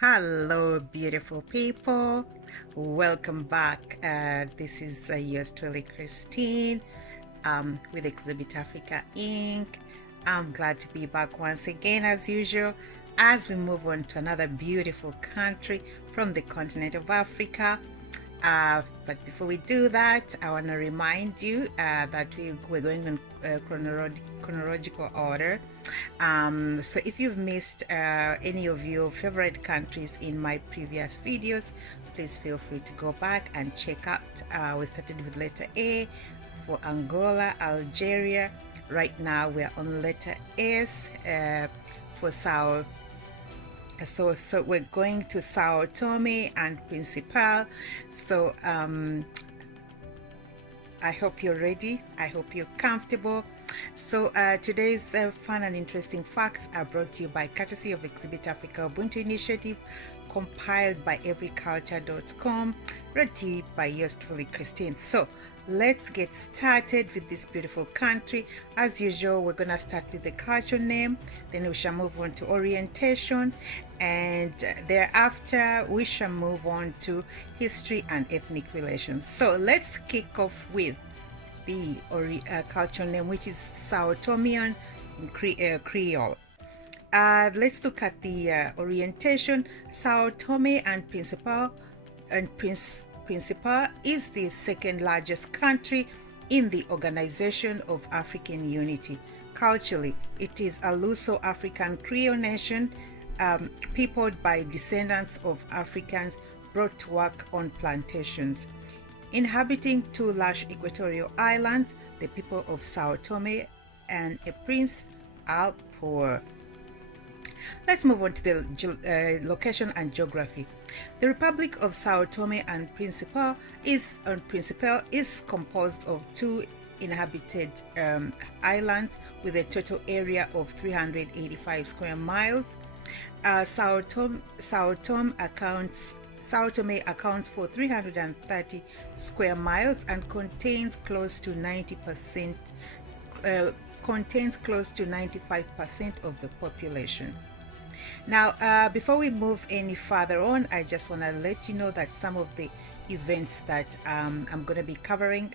Hello, beautiful people. Welcome back. This is yours truly, Christine, with Exhibit Africa Inc. I'm glad to be back once again, as usual, as we move on to another beautiful country from the continent of Africa. But before we do that, I want to remind you that we're going in chronological order. So if you've missed any of your favorite countries in my previous videos, please feel free to go back and check out. We started with letter A for Angola, Algeria. Right now we're on letter S for Sao. So we're going to Sao Tome and Principe. So I hope you're ready. I hope you're comfortable. So today's fun and interesting facts are brought to you by courtesy of Exhibit Africa Ubuntu Initiative, compiled by everyculture.com, brought to you by yours truly, Christine. So let's get started with this beautiful country. As usual, we're going to start with the culture name, then we shall move on to orientation, and thereafter we shall move on to history and ethnic relations. So let's kick off with the culture name, which is Sao Tomean Creole. Let's look at the orientation. Sao Tome and Principe is the second largest country in the Organization of African Unity. Culturally, it is a Luso-African Creole nation peopled by descendants of Africans brought to work on plantations. Inhabiting two large equatorial islands, the people of Sao Tome and Prince are poor. Let's move on to the location and geography. The Republic of Sao Tome and Principe is composed of two inhabited islands with a total area of 385 square miles. Sao Tome accounts for 330 square miles and contains close to 95% of the population. Now, before we move any further on, I just want to let you know that some of the events that I'm going to be covering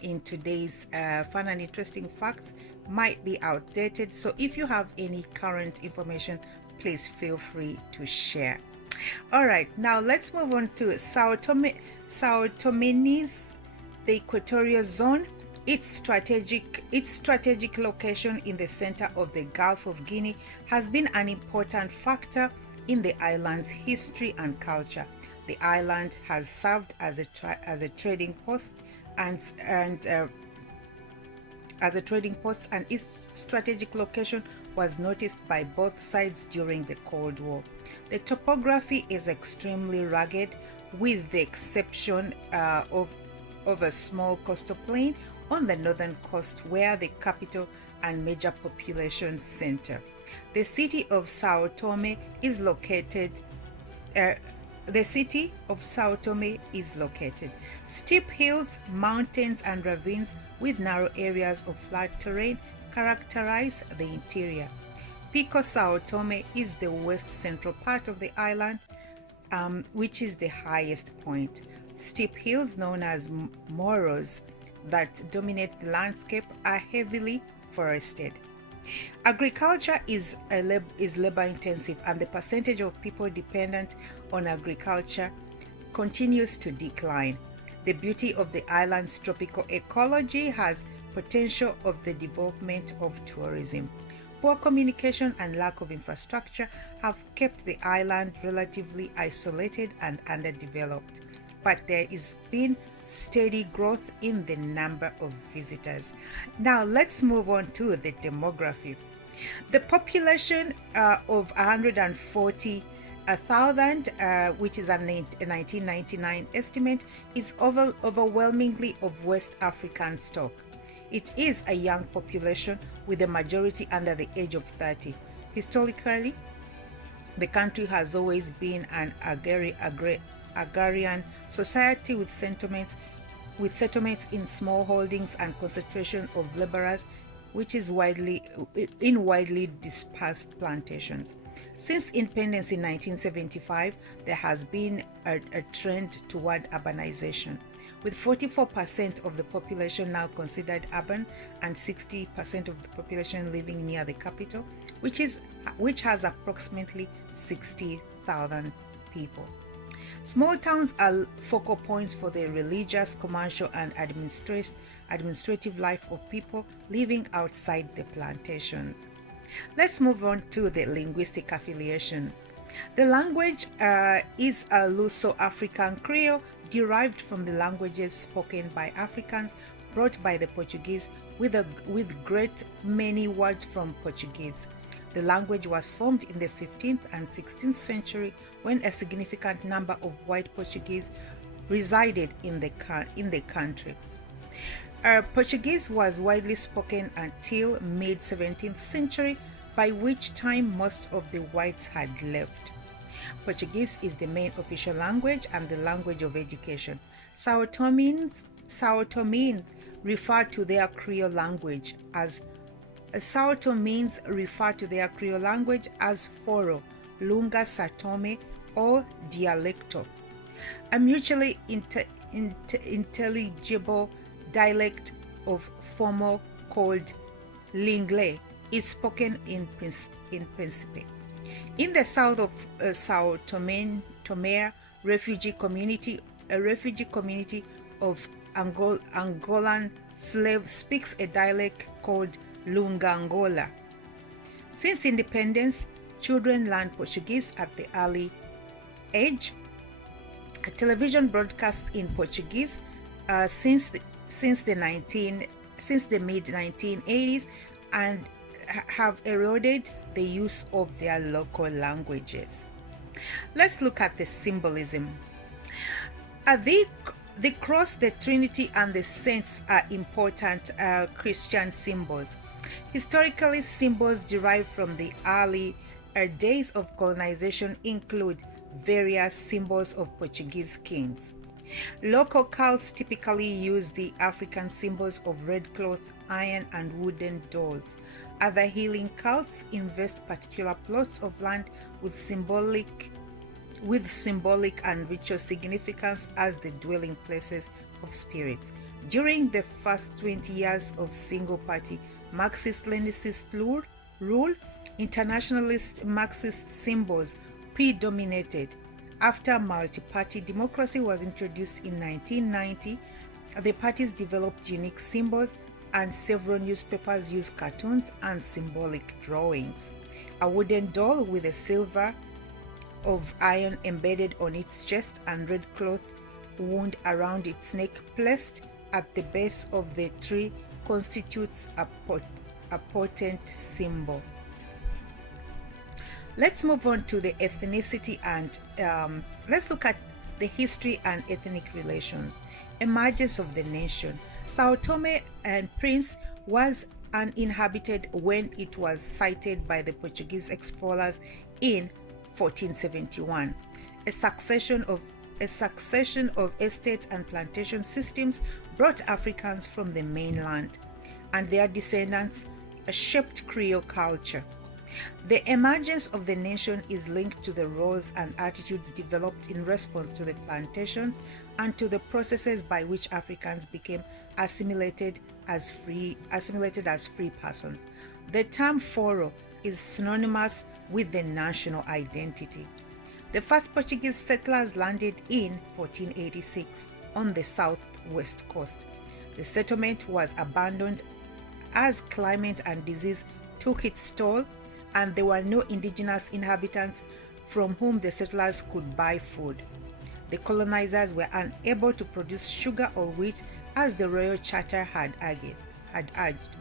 in today's fun and interesting facts might be outdated. So if you have any current information, please feel free to share. All right, now let's move on to Sao Tome's, the equatorial zone. Its strategic location in the center of the Gulf of Guinea has been an important factor in the island's history and culture. The island has served as a trading post and its strategic location was noticed by both sides during the Cold War. The topography is extremely rugged, with the exception of a small coastal plain on the northern coast where the capital and major population center. The city of Sao Tome is located. Steep hills, mountains, and ravines with narrow areas of flat terrain characterize the interior. Pico Sao Tome is the west central part of the island, which is the highest point. Steep hills known as morros that dominate the landscape are heavily forested. Agriculture is labor intensive, and the percentage of people dependent on agriculture continues to decline. The beauty of the island's tropical ecology has potential of the development of tourism. Poor communication and lack of infrastructure have kept the island relatively isolated and underdeveloped, but there has been steady growth in the number of visitors. Now let's move on to the demography. The population of 140,000, which is a 1999 estimate, is overwhelmingly of West African stock. It is a young population with the majority under the age of 30. Historically, the country has always been an agrarian society with settlements in small holdings and concentration of laborers which is widely dispersed plantations. Since independence in 1975, there has been a trend toward urbanization, with 44% of the population now considered urban and 60% of the population living near the capital, which has approximately 60,000 people. Small towns are focal points for the religious, commercial, and administrative life of people living outside the plantations. Let's move on to the linguistic affiliation. The language is a Luso-African Creole derived from the languages spoken by Africans brought by the Portuguese with great many words from Portuguese. The language was formed in the 15th and 16th century when a significant number of white Portuguese resided in the country. Portuguese was widely spoken until mid-17th century, by which time most of the whites had left. Portuguese is the main official language and the language of education. Sao Tomeans refer to their Creole language as Foro, Lunga Satome, or Dialecto. A mutually intelligible dialect of Fomo called Lingle is spoken in Principe. In the south of Sao Tome, a refugee community of Angolan slaves speaks a dialect called Lungangola. Since independence, children learn Portuguese at the early age. Television broadcasts in Portuguese since the mid-1980s and have eroded the use of their local languages. Let's look at the symbolism. The cross, the Trinity, and the saints are important Christian symbols. Historically, symbols derived from the early days of colonization include various symbols of Portuguese kings. Local cults typically use the African symbols of red cloth, iron, and wooden dolls. Other healing cults invest particular plots of land with symbolic and ritual significance as the dwelling places of spirits. During the first 20 years of single-party Marxist-Leninist rule, internationalist Marxist symbols predominated. After multi-party democracy was introduced in 1990, the parties developed unique symbols, and several newspapers use cartoons and symbolic drawings. A wooden doll with a silver of iron embedded on its chest and red cloth wound around its neck placed at the base of the tree constitutes a potent symbol. Let's move on to the ethnicity and let's look at the history and ethnic relations. Emergence of the nation. Sao Tome and Principe was uninhabited when it was sighted by the Portuguese explorers in 1471. A succession of estate and plantation systems brought Africans from the mainland, and their descendants shaped Creole culture. The emergence of the nation is linked to the roles and attitudes developed in response to the plantations and to the processes by which Africans became assimilated as free persons. The term Foro is synonymous with the national identity. The first Portuguese settlers landed in 1486 on the southwest coast. The settlement was abandoned as climate and disease took its toll, and there were no indigenous inhabitants from whom the settlers could buy food. The colonizers were unable to produce sugar or wheat as the royal charter had urged.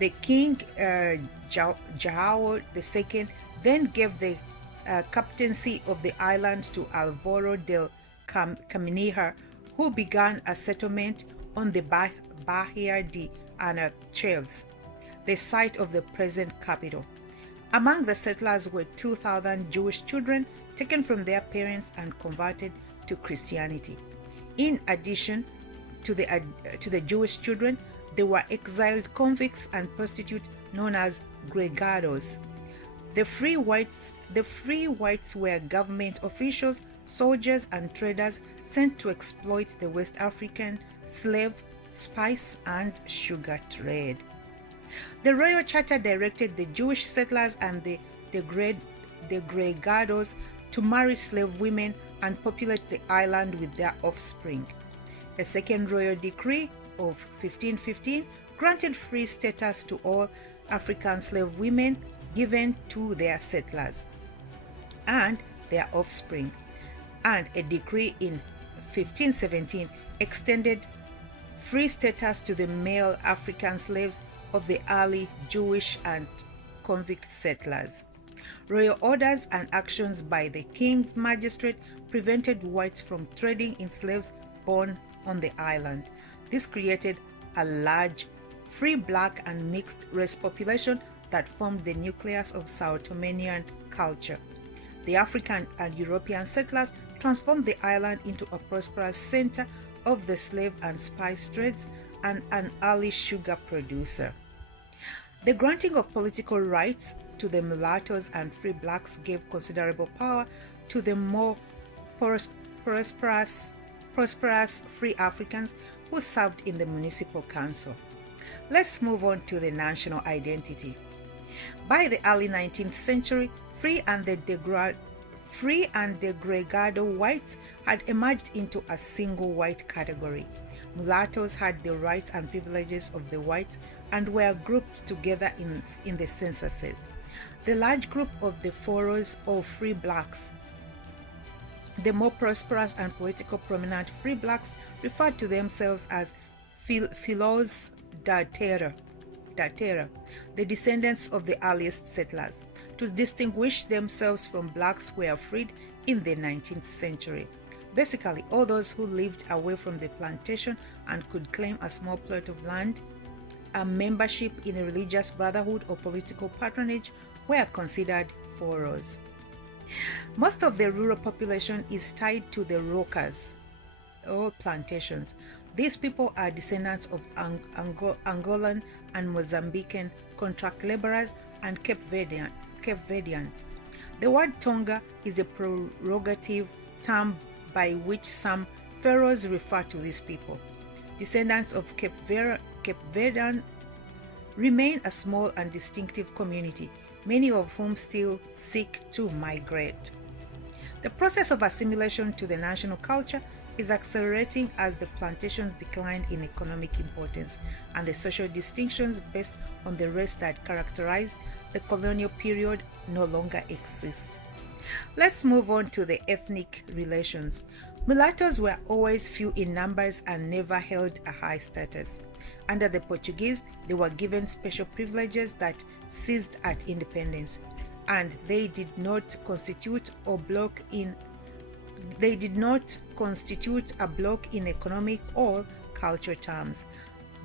The king, João II, then gave the captaincy of the island to Álvaro del Caminha, who began a settlement on the Bahia de Anachaves, the site of the present capital. Among the settlers were 2,000 Jewish children taken from their parents and converted to Christianity. In addition to the Jewish children, They were exiled convicts and prostitutes known as gregados. The free whites were government officials, soldiers, and traders sent to exploit the West African slave, spice, and sugar trade. The Royal Charter directed the Jewish settlers and the gregados to marry slave women and populate the island with their offspring. A second royal decree of 1515 granted free status to all African slave women given to their settlers and their offspring, and a decree in 1517 extended free status to the male African slaves of the early Jewish and convict settlers. Royal orders and actions by the king's magistrate prevented whites from trading in slaves born on the island. This created a large, free black and mixed race population that formed the nucleus of Sao Tomean culture. The African and European settlers transformed the island into a prosperous center of the slave and spice trades and an early sugar producer. The granting of political rights to the mulattoes and free blacks gave considerable power to the more prosperous free Africans who served in the municipal council. Let's move on to the national identity. By the early 19th century, free and the gregado whites had emerged into a single white category. Mulattoes had the rights and privileges of the whites and were grouped together in the censuses. The large group of the foros or free blacks, the more prosperous and politically prominent free blacks, referred to themselves as filhos da terra, the descendants of the earliest settlers, to distinguish themselves from blacks who were freed in the 19th century. Basically, all those who lived away from the plantation and could claim a small plot of land, a membership in a religious brotherhood or political patronage were considered foros. Most of the rural population is tied to the Rocas, or plantations. These people are descendants of Angolan and Mozambican contract laborers and Cape Verdeans. The word Tonga is a prerogative term by which some pharaohs refer to these people. Descendants of Cape Verdean remain a small and distinctive community, many of whom still seek to migrate. The process of assimilation to the national culture is accelerating as the plantations decline in economic importance and the social distinctions based on the race that characterized the colonial period no longer exist. Let's move on to the ethnic relations. Mulattoes were always few in numbers and never held a high status. Under the Portuguese, they were given special privileges that ceased at independence, and they did not constitute a bloc in economic or cultural terms.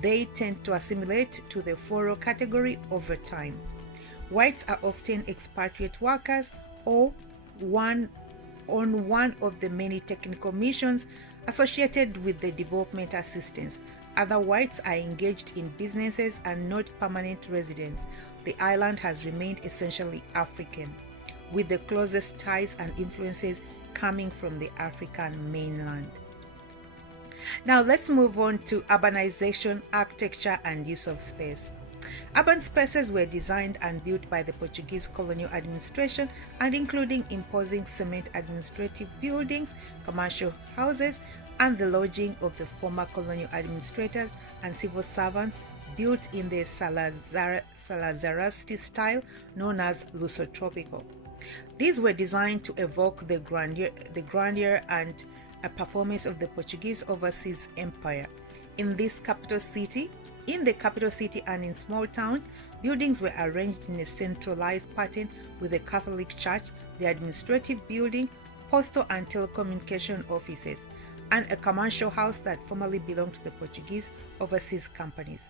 They tend to assimilate to the foro category over time. Whites are often expatriate workers or one of the many technical missions associated with the development assistance. Other whites are engaged in businesses and not permanent residents. The island has remained essentially African, with the closest ties and influences coming from the African mainland. Now let's move on to urbanization, architecture, and use of space. Urban spaces were designed and built by the Portuguese colonial administration and including imposing cement administrative buildings, commercial houses, and the lodging of the former colonial administrators and civil servants built in the Salazarist style known as Lusotropical. These were designed to evoke the grandeur and performance of the Portuguese overseas empire. In the capital city and in small towns, buildings were arranged in a centralized pattern with the Catholic Church, the administrative building, postal and telecommunication offices, and a commercial house that formerly belonged to the Portuguese overseas companies.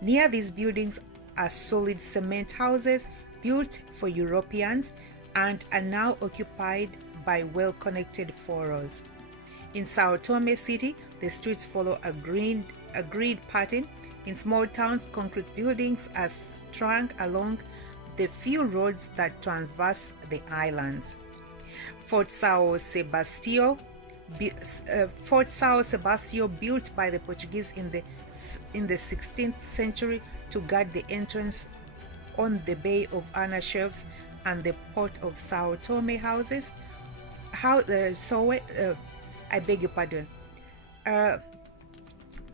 Near these buildings are solid cement houses built for Europeans and are now occupied by well-connected foros. In Sao Tome City, the streets follow a grid pattern. In small towns, concrete buildings are strung along the few roads that traverse the islands. Fort Sao Sebastião, built by the Portuguese in the 16th century to guard the entrance on the Bay of Anachevs and the port of Sao Tome houses.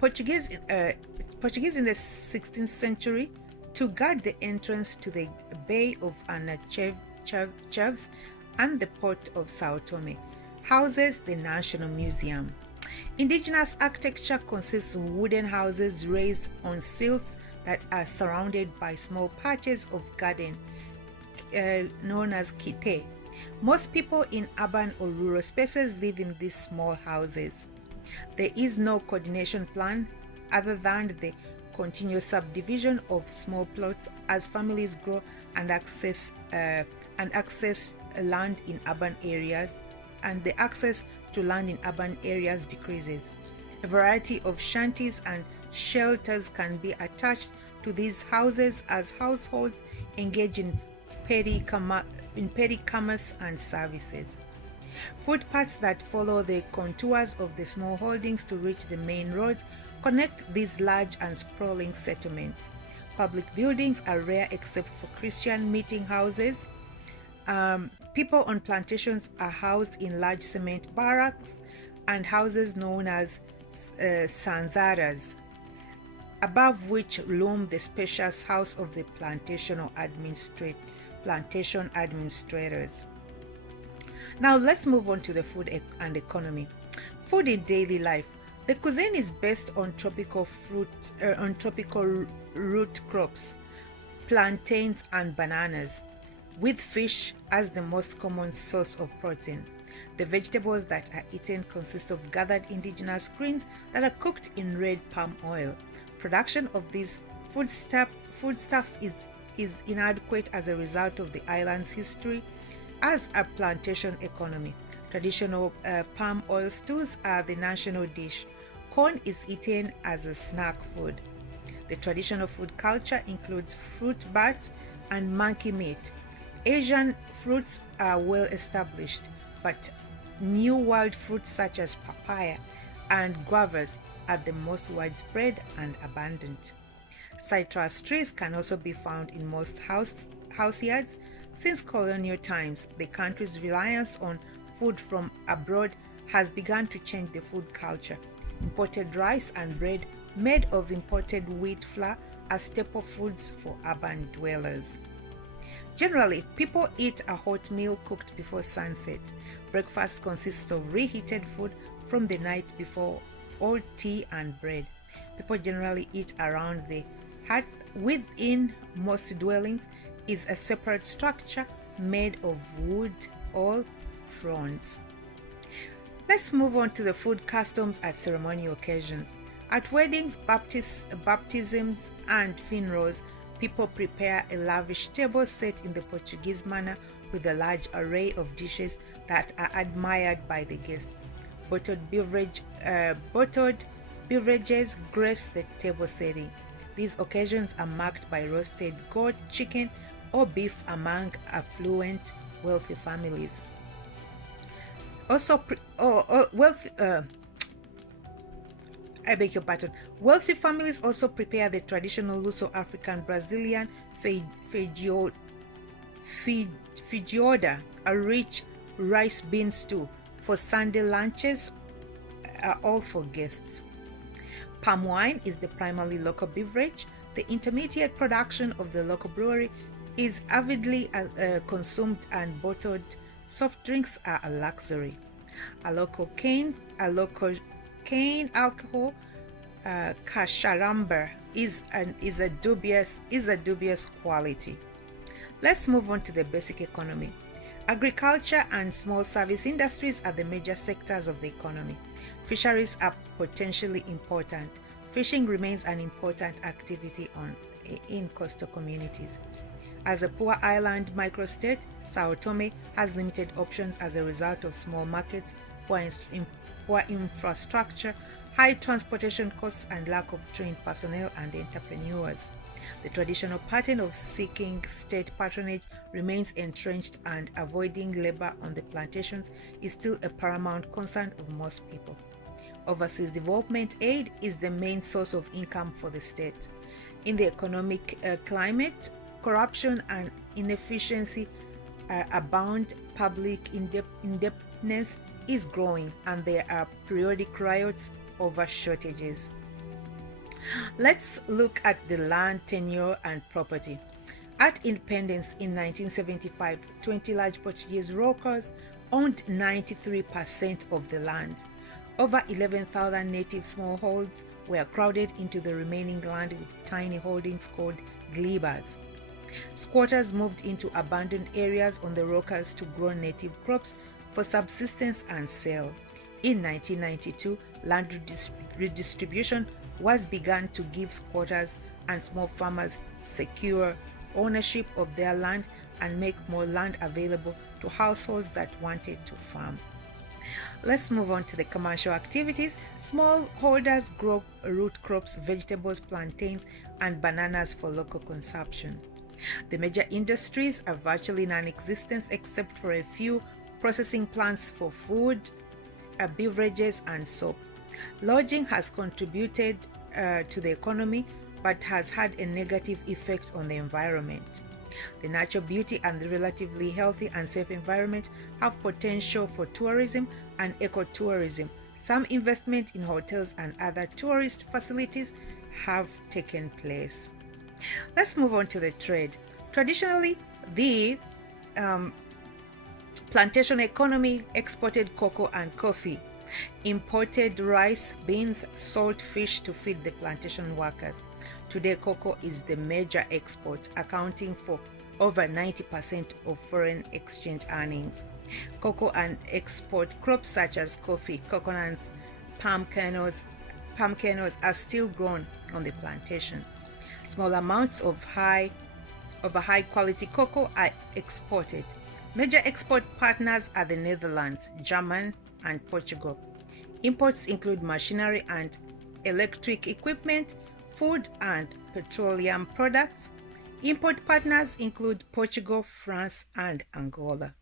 Portuguese in the 16th century to guard the entrance to the Bay of Anachevs and the port of Sao Tome houses the National Museum. Indigenous architecture consists of wooden houses raised on stilts that are surrounded by small patches of garden known as kite. Most people in urban or rural spaces live in these small houses. There is no coordination plan other than the continuous subdivision of small plots as families grow and access land in urban areas, and the access to land in urban areas decreases. A variety of shanties and shelters can be attached to these houses as households engage in petty commerce and services. Footpaths that follow the contours of the small holdings to reach the main roads connect these large and sprawling settlements. Public buildings are rare except for Christian meeting houses. People on plantations are housed in large cement barracks and houses known as sanzaras, above which loom the spacious house of the plantation administrators. Now let's move on to the food and economy. Food in daily life. The cuisine is based on tropical root crops, plantains and bananas, with fish as the most common source of protein. The vegetables that are eaten consist of gathered indigenous greens that are cooked in red palm oil. Production of these foodstuffs is inadequate as a result of the island's history as a plantation economy. Traditional palm oil stews are the national dish. Corn is eaten as a snack food. The traditional food culture includes fruit bats and monkey meat. Asian fruits are well established, but New World fruits such as papaya and guavas are the most widespread and abundant. Citrus trees can also be found in most house yards. Since colonial times, the country's reliance on food from abroad has begun to change the food culture. Imported rice and bread made of imported wheat flour are staple foods for urban dwellers. Generally, people eat a hot meal cooked before sunset. Breakfast consists of reheated food from the night before, or tea and bread. People generally eat around the hearth. Within most dwellings is a separate structure made of wood or fronds. Let's move on to the food customs at ceremonial occasions. At weddings, baptisms, and funerals, people prepare a lavish table set in the Portuguese manner with a large array of dishes that are admired by the guests. Bottled beverages grace the table setting. These occasions are marked by roasted goat, chicken, or beef among affluent, wealthy families. Wealthy families also prepare the traditional Luso-African Brazilian feijoada, a rich rice bean stew, for Sunday lunches, all for guests. Palm wine is the primarily local beverage. The intermediate production of the local brewery is avidly consumed, and bottled soft drinks are a luxury. A local cane alcohol, Cacharamba, is a dubious quality. Let's move on to the basic economy. Agriculture and small service industries are the major sectors of the economy. Fisheries are potentially important. Fishing remains an important activity in coastal communities. As a poor island microstate, Sao Tome has limited options as a result of small markets, poor infrastructure, high transportation costs, and lack of trained personnel and entrepreneurs. The traditional pattern of seeking state patronage remains entrenched, and avoiding labor on the plantations is still a paramount concern of most people. Overseas development aid is the main source of income for the state. In the economic climate, corruption and inefficiency abound, public indebtedness is growing, and there are periodic riots over shortages. Let's look at the land tenure and property. At independence in 1975, 20 large Portuguese rockers owned 93% of the land. Over 11,000 native smallholds were crowded into the remaining land with tiny holdings called glebas. Squatters moved into abandoned areas on the rockers to grow native crops for subsistence and sale. In 1992, land redistribution was begun to give squatters and small farmers secure ownership of their land and make more land available to households that wanted to farm. Let's move on to the commercial activities. Smallholders grow root crops, vegetables, plantains, and bananas for local consumption. The major industries are virtually non-existent except for a few processing plants for food, beverages, and soap. Lodging has contributed to the economy but has had a negative effect on the environment. The natural beauty and the relatively healthy and safe environment have potential for tourism and ecotourism. Some investment in hotels and other tourist facilities have taken place. Let's move on to the trade. Traditionally, the plantation economy exported cocoa and coffee, imported rice, beans, salt fish to feed the plantation workers. Today, cocoa is the major export, accounting for over 90% of foreign exchange earnings. Cocoa and export crops such as coffee, coconuts, palm kernels are still grown on the plantation. Small amounts of high quality cocoa are exported. Major export partners are the Netherlands, Germany, and Portugal. Imports include machinery and electric equipment, food and petroleum products. Import partners include Portugal, France, and Angola.